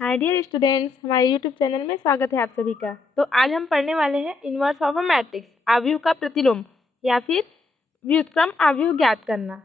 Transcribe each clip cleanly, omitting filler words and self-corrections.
Hi dear students, हमारे YouTube channel में स्वागत है आप सभी का। तो आज हम पढ़ने वाले हैं इनवर्स ऑफ अ मैट्रिक्स, आव्यूह का प्रतिलोम या फिर व्युत्क्रम आव्यूह ज्ञात करना।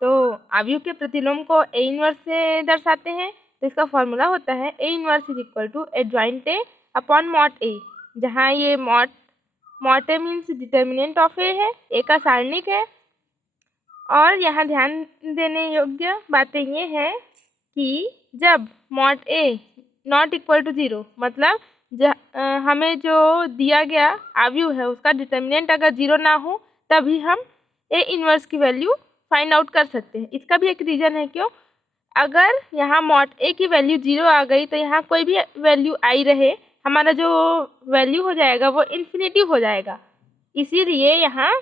तो आव्यूह के प्रतिलोम को ए इनवर्स से दर्शाते हैं। तो इसका फॉर्मूला होता है A inverse is equal to adjoint A upon mod A, जहाँ ये mod A means determinant of A है, ए का सारणिक है। और यहाँ ध्यान देने योग्य बातें ये हैं कि जब mod A not equal to 0, मतलब हमें जो दिया गया आव्यूह है उसका डिटर्मिनेंट अगर 0 ना हो तभी हम ए इनवर्स की वैल्यू फाइंड आउट कर सकते हैं। इसका भी एक रीज़न है, क्यों? अगर यहाँ मॉड ए की वैल्यू 0 आ गई तो यहाँ कोई भी वैल्यू आई रहे, हमारा जो वैल्यू हो जाएगा वो इन्फिनिटिव हो जाएगा। इसीलिए यहाँ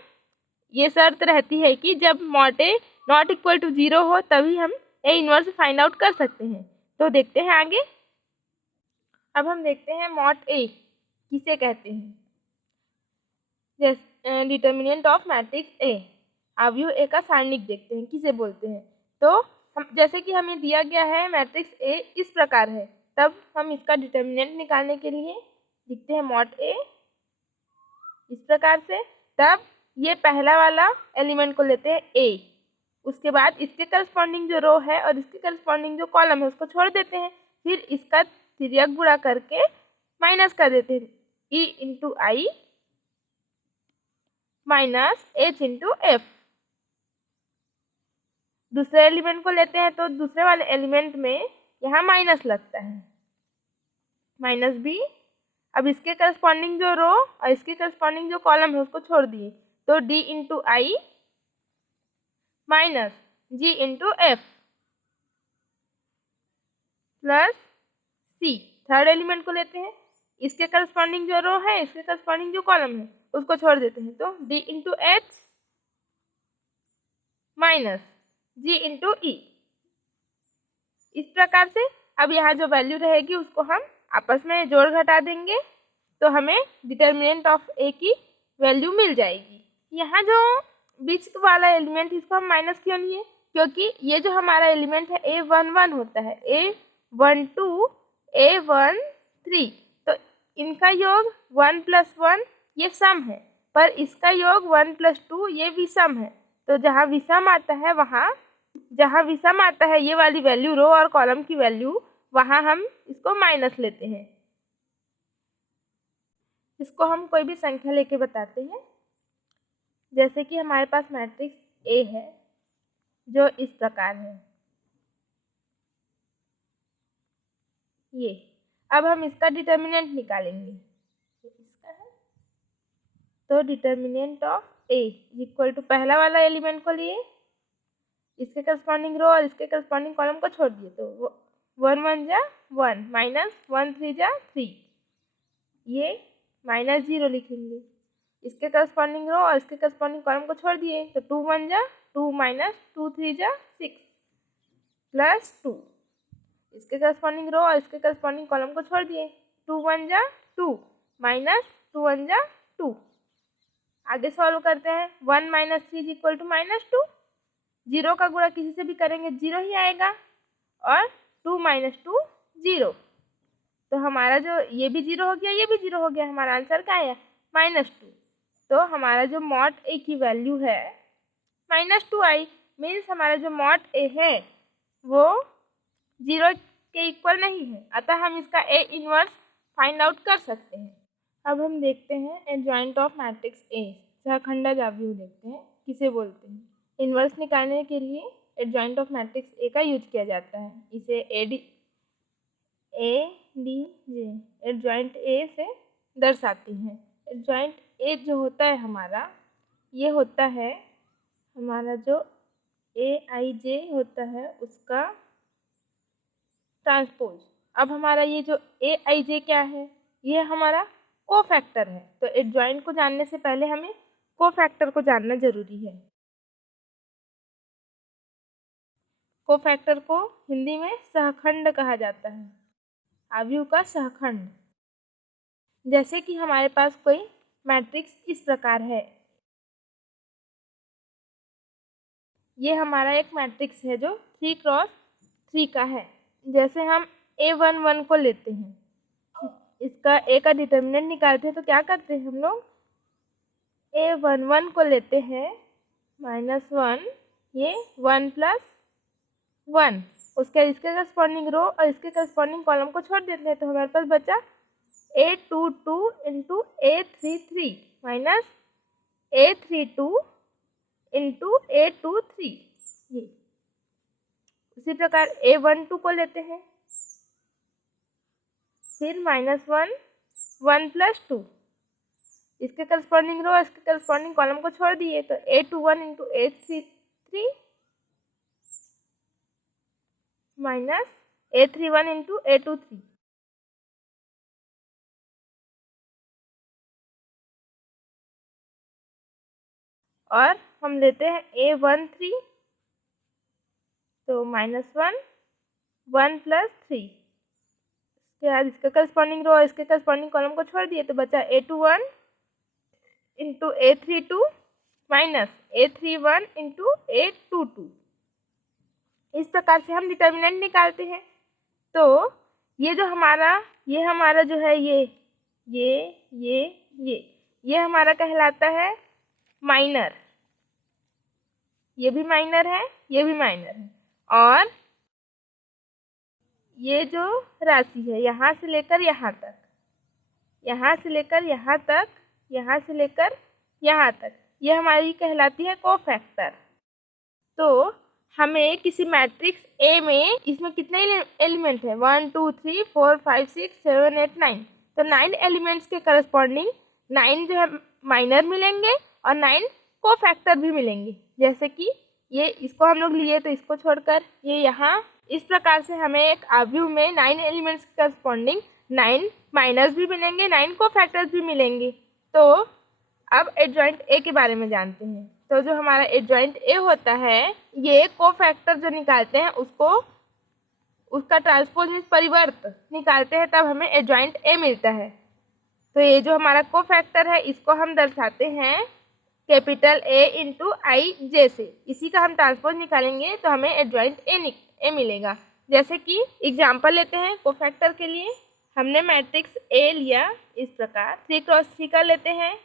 ये शर्त रहती है कि जब mod A not equal to 0 हो तभी हम ए इनवर्स फाइंड आउट कर सकते हैं। तो देखते हैं आगे। अब हम देखते हैं मॉड ए किसे कहते हैं। जैसे डिटर्मिनेंट ऑफ मैट्रिक्स ए, आव्यूह ए का सारणिक देखते हैं किसे बोलते हैं। तो हम जैसे कि हमें दिया गया है मैट्रिक्स ए इस प्रकार है, तब हम इसका डिटर्मिनेंट निकालने के लिए लिखते हैं मॉड ए इस प्रकार से। तब ये पहला वाला एलिमेंट को लेते हैं ए, उसके बाद इसके करस्पॉन्डिंग जो रो है और इसके करस्पॉन्डिंग जो कॉलम है उसको छोड़ देते हैं, फिर इसका तिर्यक गुणा करके माइनस कर देते हैं, ई इंटू आई माइनस एच इंटू एफ। दूसरे एलिमेंट को लेते हैं तो दूसरे वाले एलिमेंट में यहाँ माइनस लगता है, माइनस बी। अब इसके करस्पॉन्डिंग जो रो और इसके करस्पॉन्डिंग जो कॉलम है उसको छोड़ दिए, तो डी इंटू आई माइनस जी इंटू एफ प्लस सी। थर्ड एलिमेंट को लेते हैं, इसके करस्पॉन्डिंग जो रो है इसके करस्पॉन्डिंग जो कॉलम है उसको छोड़ देते हैं, तो डी इंटू एच माइनस जी इंटू ई। इस प्रकार से अब यहाँ जो वैल्यू रहेगी उसको हम आपस में जोड़ घटा देंगे तो हमें डिटर्मिनेंट ऑफ ए की वैल्यू मिल जाएगी। यहाँ जो बीच वाला एलिमेंट इसको हम माइनस क्यों लिए, क्योंकि ये जो हमारा एलिमेंट है A11 होता है, A12 A13, तो इनका योग 1 + 1 ये सम है, पर इसका योग 1 + 2 ये विषम है। तो जहाँ विषम आता है ये वाली वैल्यू रो और कॉलम की वैल्यू, वहाँ हम इसको माइनस लेते हैं। इसको हम कोई भी संख्या लेके बताते हैं। जैसे कि हमारे पास मैट्रिक्स ए है जो इस प्रकार है ये। अब हम इसका डिटर्मिनेंट निकालेंगे, इसका है। तो determinant of A equal to पहला वाला एलिमेंट को लिए, इसके करस्पॉन्डिंग रो और इसके करस्पॉन्डिंग कॉलम को छोड़ दिए, तो 1 1 जा 1 माइनस 1 3 जा 3, ये माइनस 0 लिखेंगे। इसके करस्पॉन्डिंग रो और इसके करस्पॉन्डिंग कॉलम को छोड़ दिए, तो 2 1 जा 2 माइनस 2 3 जा 6 प्लस 2। इसके करस्पॉन्डिंग रो और इसके करस्पॉन्डिंग कॉलम को छोड़ दिए, 2 1 जा 2 माइनस 2 1 जा 2। आगे सॉल्व करते हैं, 1 माइनस 3 इक्वल टू -2। 0 का गुणा किसी से भी करेंगे 0 ही आएगा, और 2 माइनस 2 0। तो हमारा जो ये भी 0 हो गया, ये भी 0 हो गया, हमारा आंसर क्या आया -2। तो हमारा जो मॉड ए की वैल्यू है -2 आई, मीन्स हमारा जो मॉड ए है वो 0 के इक्वल नहीं है, अतः हम इसका ए इनवर्स फाइंड आउट कर सकते हैं। अब हम देखते हैं एडजॉइंट ऑफ मैट्रिक्स ए, सहखंडज आव्यूह देखते हैं किसे बोलते हैं। इनवर्स निकालने के लिए एडजॉइंट ऑफ मैट्रिक्स ए का यूज किया जाता है। इसे A D J adjoint A से दर्शाती हैं। एडजॉइंट ए जो होता है हमारा, ये होता है हमारा जो AIJ होता है उसका ट्रांसपोज। अब हमारा ये जो AIJ क्या है, ये हमारा कोफैक्टर है। तो एडजॉइंट को जानने से पहले हमें कोफैक्टर को जानना जरूरी है। कोफैक्टर को हिंदी में सहखंड कहा जाता है, आव्यूह का सहखंड। जैसे कि हमारे पास कोई मैट्रिक्स इस प्रकार है, ये हमारा एक मैट्रिक्स है जो 3x3 का है। जैसे हम A11 को लेते हैं, इसका ए का डिटर्मिनेंट निकालते हैं तो क्या करते हैं हम लोग, A11 को लेते हैं -1, ये 1 + 1, उसके इसके करस्पॉन्डिंग रो और इसके करस्पॉन्डिंग कॉलम को छोड़ देते हैं तो हमारे पास बचा A22 into A33 minus A32 into A23। ये उसी प्रकार A12 को लेते हैं, फिर -1, 1 + 2, इसके करस्पॉन्डिंग रो इसके करस्पॉन्डिंग कॉलम को छोड़ दिए तो A21 into A33 minus A31 into A23। और हम लेते हैं A13 तो -1, 1 + 3, इसके बाद इसके करस्पॉन्डिंग रो और इसके करस्पॉन्डिंग कॉलम को छोड़ दिए तो बचा A21 into A32 minus A31 into A22। इस प्रकार से हम डिटर्मिनेंट निकालते हैं। तो ये जो हमारा जो है ये हमारा कहलाता है माइनर, ये भी माइनर है, ये भी माइनर है। और ये जो राशि है यहाँ से लेकर यहाँ तक, यहाँ से लेकर यहाँ तक, यहाँ से लेकर यहाँ तक, ये हमारी कहलाती है कोफैक्टर। तो हमें किसी मैट्रिक्स ए में इसमें कितने एलिमेंट है, 1 2 3 4 5 6 7 8 9, तो 9 एलिमेंट्स के करस्पॉन्डिंग 9 जो है माइनर मिलेंगे और 9 कोफैक्टर भी मिलेंगे। जैसे कि ये इसको हम लोग लिए तो इसको छोड़कर ये यहाँ, इस प्रकार से हमें एक आव्यूह में 9 एलिमेंट्स के करस्पॉन्डिंग 9 माइनर्स भी मिलेंगे, 9 कोफैक्टर्स भी मिलेंगे। तो अब एडजॉइंट ए के बारे में जानते हैं। तो जो हमारा एडजॉइंट ए होता है, ये कोफैक्टर जो निकालते हैं उसका ट्रांसपोज मीन्स परिवर्त निकालते हैं, तब हमें एडजॉइंट ए मिलता है। तो ये जो हमारा कोफैक्टर है इसको हम दर्शाते हैं कैपिटल ए इंटू आई जे से। इसी का हम ट्रांसपोज निकालेंगे तो हमें एडजॉइंट ए मिलेगा। जैसे कि एग्जाम्पल लेते हैं कोफैक्टर के लिए, हमने मैट्रिक्स ए लिया इस प्रकार 3x3 का लेते हैं।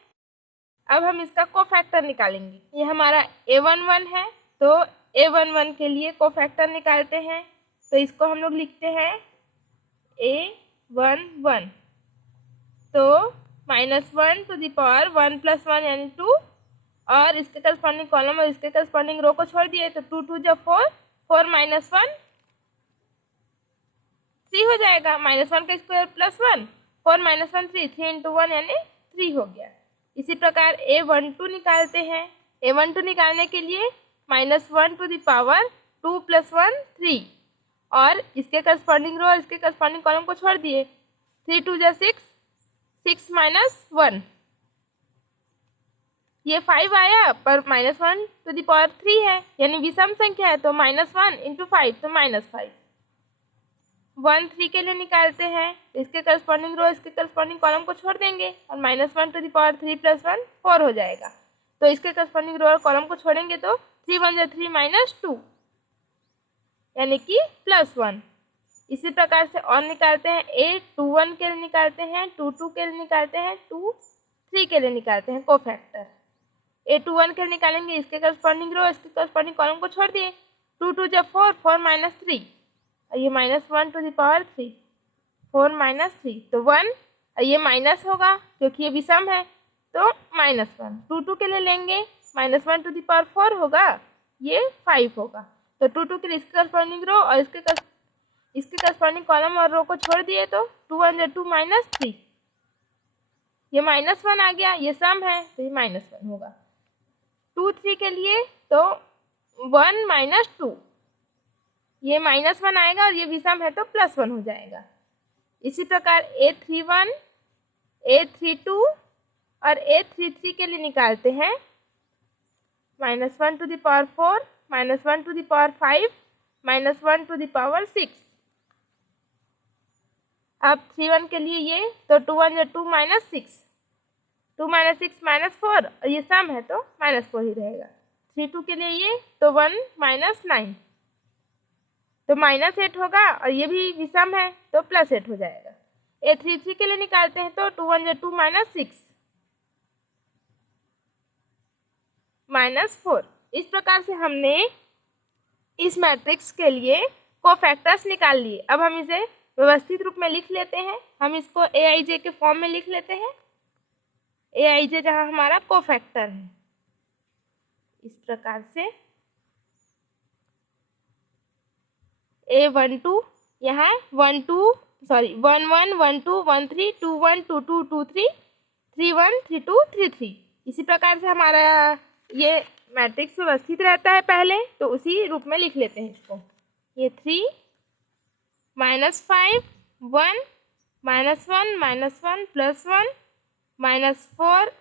अब हम इसका कोफैक्टर निकालेंगे। ये हमारा A11 है तो A11 के लिए कोफैक्टर निकालते हैं तो इसको हम लोग लिखते हैं A11 तो -1 to the power 1 + 1 यानी 2, और इसके करस्पॉन्डिंग कॉलम और इसके करस्पॉन्डिंग रो को छोड़ दिए तो 2 2 = 4, 4 - 1 3 हो जाएगा, -1 का स्क्वायर +1, 4 - 1 3, 3 × 1 यानी 3 हो गया। इसी प्रकार A12 निकालते हैं। A12 निकालने के लिए -1 to the power 2 + 1 3, और इसके करस्पॉन्डिंग रो और इसके करस्पॉन्डिंग कॉलम को छोड़ दिए, 3 2 = 6, 6 - 1, ये 5 आया पर -1 to the power 3 है यानी विषम संख्या है तो -1 × 5 तो -5। 1 3 के लिए निकालते हैं, इसके करस्पॉन्डिंग रो इसके करस्पॉन्डिंग कॉलम को छोड़ देंगे और -1 to the power 3 + 1 4 हो जाएगा। तो इसके करस्पॉन्डिंग रो और कॉलम को छोड़ेंगे तो 3 1 = 3 - 2 यानी कि +1। इसी प्रकार से और निकालते हैं, A21 के लिए निकालते हैं, 22 के लिए निकालते हैं, 23 के लिए निकालते हैं कोफैक्टर। A21 के लिए निकालेंगे, इसके करस्पॉन्डिंग रो इसके करस्पॉन्डिंग कॉलम को छोड़ दिए, 2 2 = 4, 4 - 3, और ये -1 to the power 3, 4 - 3 तो 1, ये माइनस होगा क्योंकि ये विषम है तो -1। 2 2 के लिए लेंगे, -1 to the power 4 होगा, ये 5 होगा। तो 2 2 के लिए इसके करस्पॉन्डिंग रो और इसके करस्पॉन्डिंग कॉलम और रो को छोड़ दिए तो 2 1 = 2 - 3, ये -1 आ गया, ये सम है तो ये -1 होगा। 2 3 के लिए तो 1 - 2, ये -1 आएगा और ये विषम है तो +1 हो जाएगा। इसी प्रकार A31, A32 और A33 के लिए निकालते हैं, -1 to the power 4, -1 to the power 5, -1 to the power 6। अब 31 के लिए ये तो 2 1 = 2 - 6, 2 - 6 -4, और ये सम है तो -4 ही रहेगा। 3 2 के लिए ये, तो 1 माइनस 9, तो -8 होगा, और ये भी विषम है तो +8 हो जाएगा। A33 के लिए निकालते हैं तो 2 1 जा 2 -6 -4। इस प्रकार से हमने इस मैट्रिक्स के लिए कोफैक्टर्स निकाल लिए। अब हम इसे व्यवस्थित रूप में लिख लेते हैं। हम इसको AIJ के फॉर्म में लिख लेते हैं। AIJ जहाँ हमारा कोफैक्टर है, इस प्रकार से A12 यहाँ 1 2 1 1 1 2 1 3 2 1 2 2 2 3 3 1 3 2 3 3। इसी प्रकार से हमारा ये मैट्रिक्स व्यवस्थित रहता है पहले, तो उसी रूप में लिख लेते हैं इसको। ये 3 -5 1 -1 -1 +1 -4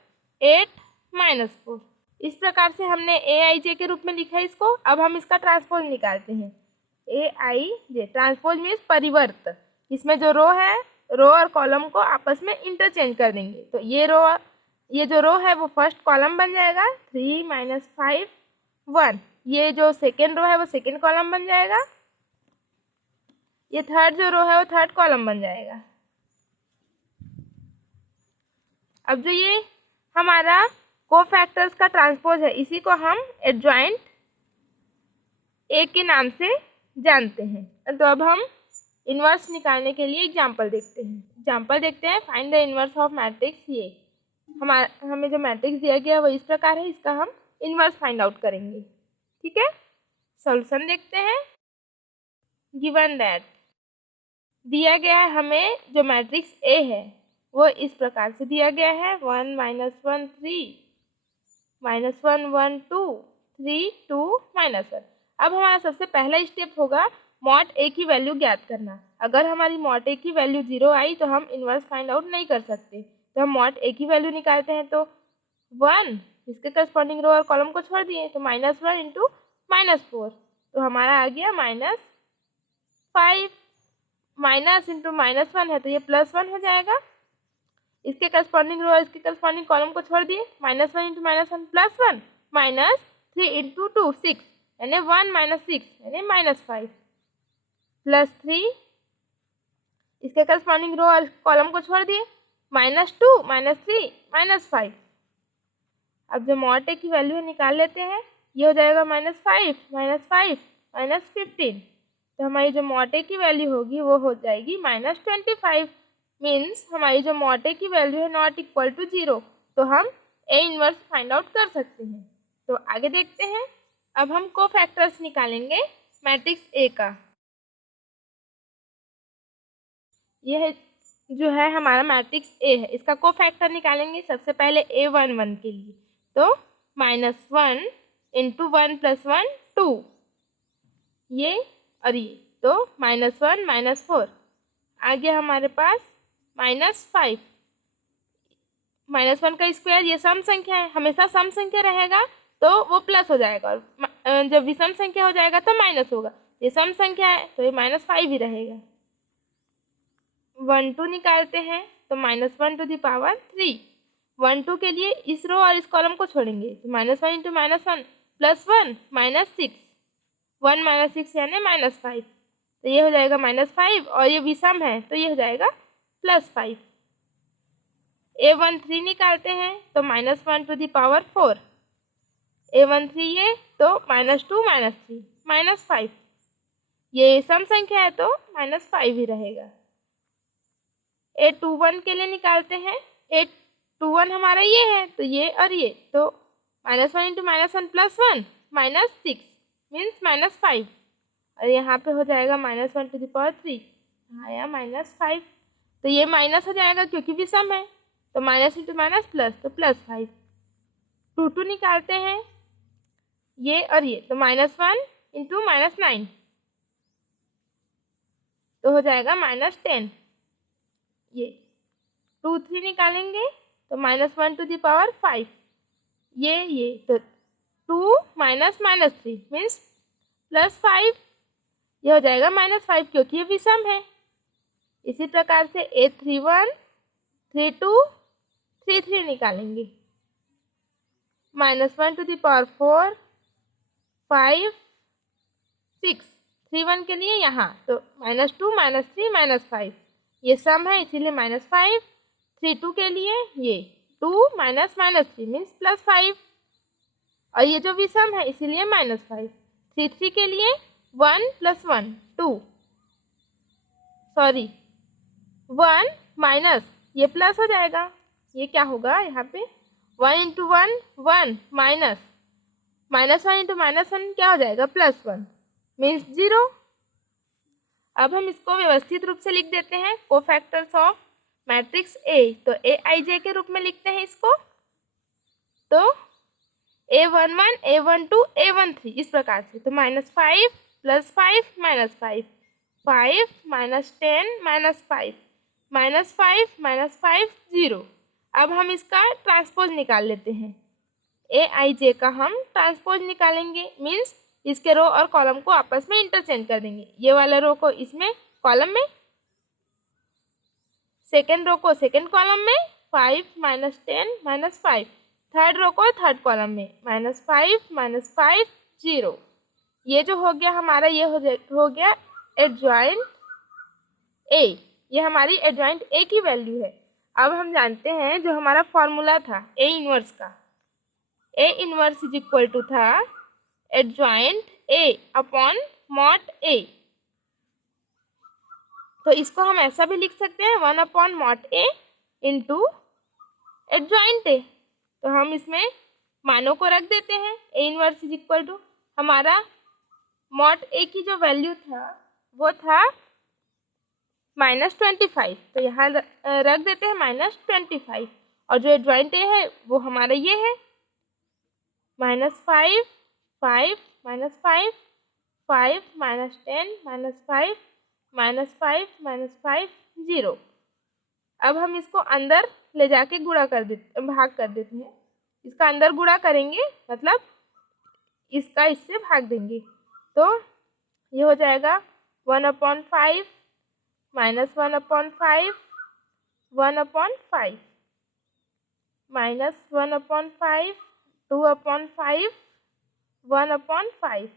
8 -4। इस प्रकार से हमने AIJ के रूप में लिखा है इसको। अब हम इसका ट्रांसपोज निकालते हैं। AIJ ट्रांसपोज मीन्स परिवर्त। इसमें जो रो है, रो और कॉलम को आपस में इंटरचेंज कर देंगे। तो ये जो रो है वो फर्स्ट कॉलम बन जाएगा, 3 -5 1। ये जो सेकेंड रो है वो सेकेंड कॉलम बन जाएगा। ये थर्ड जो रो है वो थर्ड कॉलम बन जाएगा। अब जो ये हमारा कोफैक्टर्स का ट्रांसपोज है, इसी को हम एडजॉइंट ए के नाम से जानते हैं। तो अब हम इन्वर्स निकालने के लिए एग्जाम्पल देखते हैं। Find the inverse of matrix. ये हमें जो मैट्रिक्स दिया गया है वो इस प्रकार है, इसका हम इन्वर्स फाइंड आउट करेंगे। ठीक है, सॉल्यूशन देखते हैं। गिवन दैट, दिया गया है हमें जो मैट्रिक्स ए है वो इस प्रकार से दिया गया है, 1 -1 3 -1 1 2 3 2 -1। अब हमारा सबसे पहला स्टेप होगा मॉड ए की वैल्यू ज्ञात करना। अगर हमारी मॉड ए की वैल्यू 0 आई तो हम इन्वर्स फाइंड आउट नहीं कर सकते। तो हम मॉड ए की वैल्यू निकालते हैं, तो 1 इसके करस्पॉन्डिंग रो और कॉलम को छोड़ दिए, तो -1 × -4, तो हमारा आ गया -5। माइनस इंटू -1 है तो ये +1 हो जाएगा। इसके करस्पॉन्डिंग रो और इसके करस्पॉन्डिंग कॉलम को छोड़ दिए, -1 × -1 +1 -3 × 2 6, यानी 1 - 6 यानी -5 +3। इसके करस्पॉन्डिंग रो और कॉलम को छोड़ दिए, -2 -3 -5। अब जो मॉड ए की वैल्यू निकाल लेते हैं, ये हो जाएगा -5 -5 -15। तो हमारी जो मॉड ए की वैल्यू होगी वो हो जाएगी -25। मीन्स हमारी जो मॉड ए की वैल्यू है नॉट इक्वल टू 0, तो हम ए इनवर्स फाइंड आउट कर सकते हैं। तो आगे देखते हैं। अब हम कोफैक्टर्स निकालेंगे मैट्रिक्स ए का। यह जो है हमारा मैट्रिक्स ए है, इसका कोफैक्टर निकालेंगे। सबसे पहले A11 के लिए, तो -1 × 1 + 1 2, ये और ये, तो -1 -4। आ गया हमारे पास -5। -1 का स्क्वायर, ये सम संख्या है, हमेशा सम संख्या रहेगा तो वो प्लस हो जाएगा, और जब विषम संख्या हो जाएगा तो माइनस होगा। ये सम संख्या है तो ये -5 ही रहेगा। 1 2 निकालते हैं, तो -1 × 3। 1 2 के लिए इस रो और इस कॉलम को छोड़ेंगे, तो -1 × -1 +1 -6, 1 - 6 यानी -5, तो ये हो जाएगा -5, और ये विषम है तो ये हो जाएगा +5। A13 निकालते हैं, तो -1 × 4। A13 ये, तो -2 -3 -5, ये सम संख्या है तो -5 ही रहेगा। A21 के लिए निकालते हैं, A21 हमारा ये है, तो ये और ये, तो -1 × -1 +1 -6 मीन्स -5, और यहाँ पे हो जाएगा -1 × 3, आया -5, तो ये माइनस हो जाएगा क्योंकि विषम है, तो माइनस इंटू माइनस प्लस, तो +5। 2 2 निकालते हैं, ये और ये, तो -1 × -9, तो हो जाएगा -10। ये 2 3 निकालेंगे, तो -1 × 5, ये, तो 2 -3 मीन्स +5, ये हो जाएगा -5 क्योंकि ये विषम है। इसी प्रकार से A31 32 33 निकालेंगे, -1 × 4 5 6 3 1 के लिए यहाँ तो -2 -3 -5 ये सम है इसीलिए -5। 3 2 के लिए ये 2 -3 मीन्स +5 और ये जो विषम है इसीलिए -5। 3 3 के लिए 1 + 1 2 सॉरी 1 माइनस ये प्लस हो जाएगा, ये क्या होगा यहाँ पे 1 × 1 1 माइनस -1 × -1 क्या हो जाएगा +1 मीन्स 0। अब हम इसको व्यवस्थित रूप से लिख देते हैं कोफैक्टर्स ऑफ मैट्रिक्स ए। तो aij के रूप में लिखते हैं इसको, तो a11 a12 a13 इस प्रकार से। तो -5 + 5 -5 5 -10 -5 -5 -5 0। अब हम इसका ट्रांसपोज निकाल लेते हैं। aij का हम ट्रांसपोज निकालेंगे मीन्स इसके रो और कॉलम को आपस में इंटरचेंज कर देंगे। ये वाला रो को इसमें कॉलम में, सेकेंड रो को सेकेंड कॉलम में 5 -10 -5, थर्ड रो को थर्ड कॉलम में -5 -5 0। ये जो हो गया हमारा ये हो गया एडजॉइंट ए, ये हमारी एडजॉइंट ए की वैल्यू है। अब हम जानते हैं जो हमारा फॉर्मूला था ए इनवर्स का, A inverse is equal to था adjoint A upon mod A. तो इसको हम ऐसा भी लिख सकते हैं 1/mod a into adjoint A. तो हम इसमें मानों को रख देते हैं। A inverse is equal to हमारा मॉड ए की जो वैल्यू था वो था -25, तो यहाँ रख देते हैं -25 और जो एडजॉइंट ए है वो हमारा ये है -5 5 -5 5 -10 -5 -5 0। अब हम इसको अंदर ले जाके भाग कर देते हैं। इसका अंदर गुणा करेंगे मतलब इसका इससे भाग देंगे, तो ये हो जाएगा 1/5 -1/5 1/5 -1/5 2/5 1/5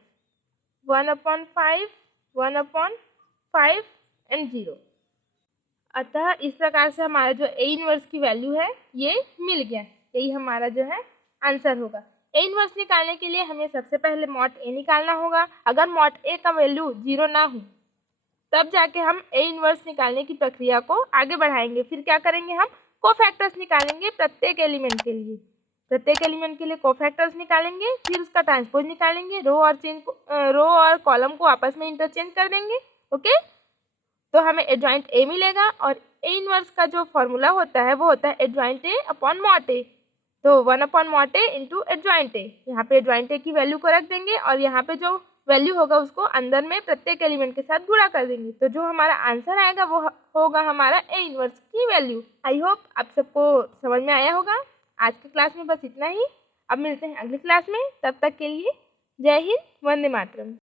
1/5 1/5 एंड 0। अतः इस प्रकार से हमारा जो ए इनवर्स की वैल्यू है ये मिल गया। यही हमारा जो है आंसर होगा। ए इनवर्स निकालने के लिए हमें सबसे पहले मॉड ए निकालना होगा। अगर मॉड ए का वैल्यू 0 ना हो तब जाके हम ए इनवर्स निकालने की प्रक्रिया को आगे बढ़ाएंगे। फिर क्या करेंगे, हम कोफैक्टर्स निकालेंगे प्रत्येक एलिमेंट के लिए। प्रत्येक एलिमेंट के लिए कोफैक्टर्स निकालेंगे, फिर उसका ट्रांसपोज निकालेंगे, रो और कॉलम को आपस में इंटरचेंज कर देंगे। ओके, तो हमें एडजॉइंट ए मिलेगा और ए इनवर्स का जो फॉर्मूला होता है वो होता है adjoint A upon mod A. तो 1/mod a into adjoint A, यहाँ पे एडजॉइंट ए की वैल्यू को रख देंगे और यहाँ पे जो वैल्यू होगा उसको अंदर में प्रत्येक एलिमेंट के साथ गुणा कर देंगे। तो जो हमारा आंसर आएगा वो होगा हमारा ए इनवर्स की वैल्यू। आई होप आप सबको समझ में आया होगा। आज की क्लास में बस इतना ही। अब मिलते हैं अगली क्लास में, तब तक के लिए जय हिंद, वंदे मातरम।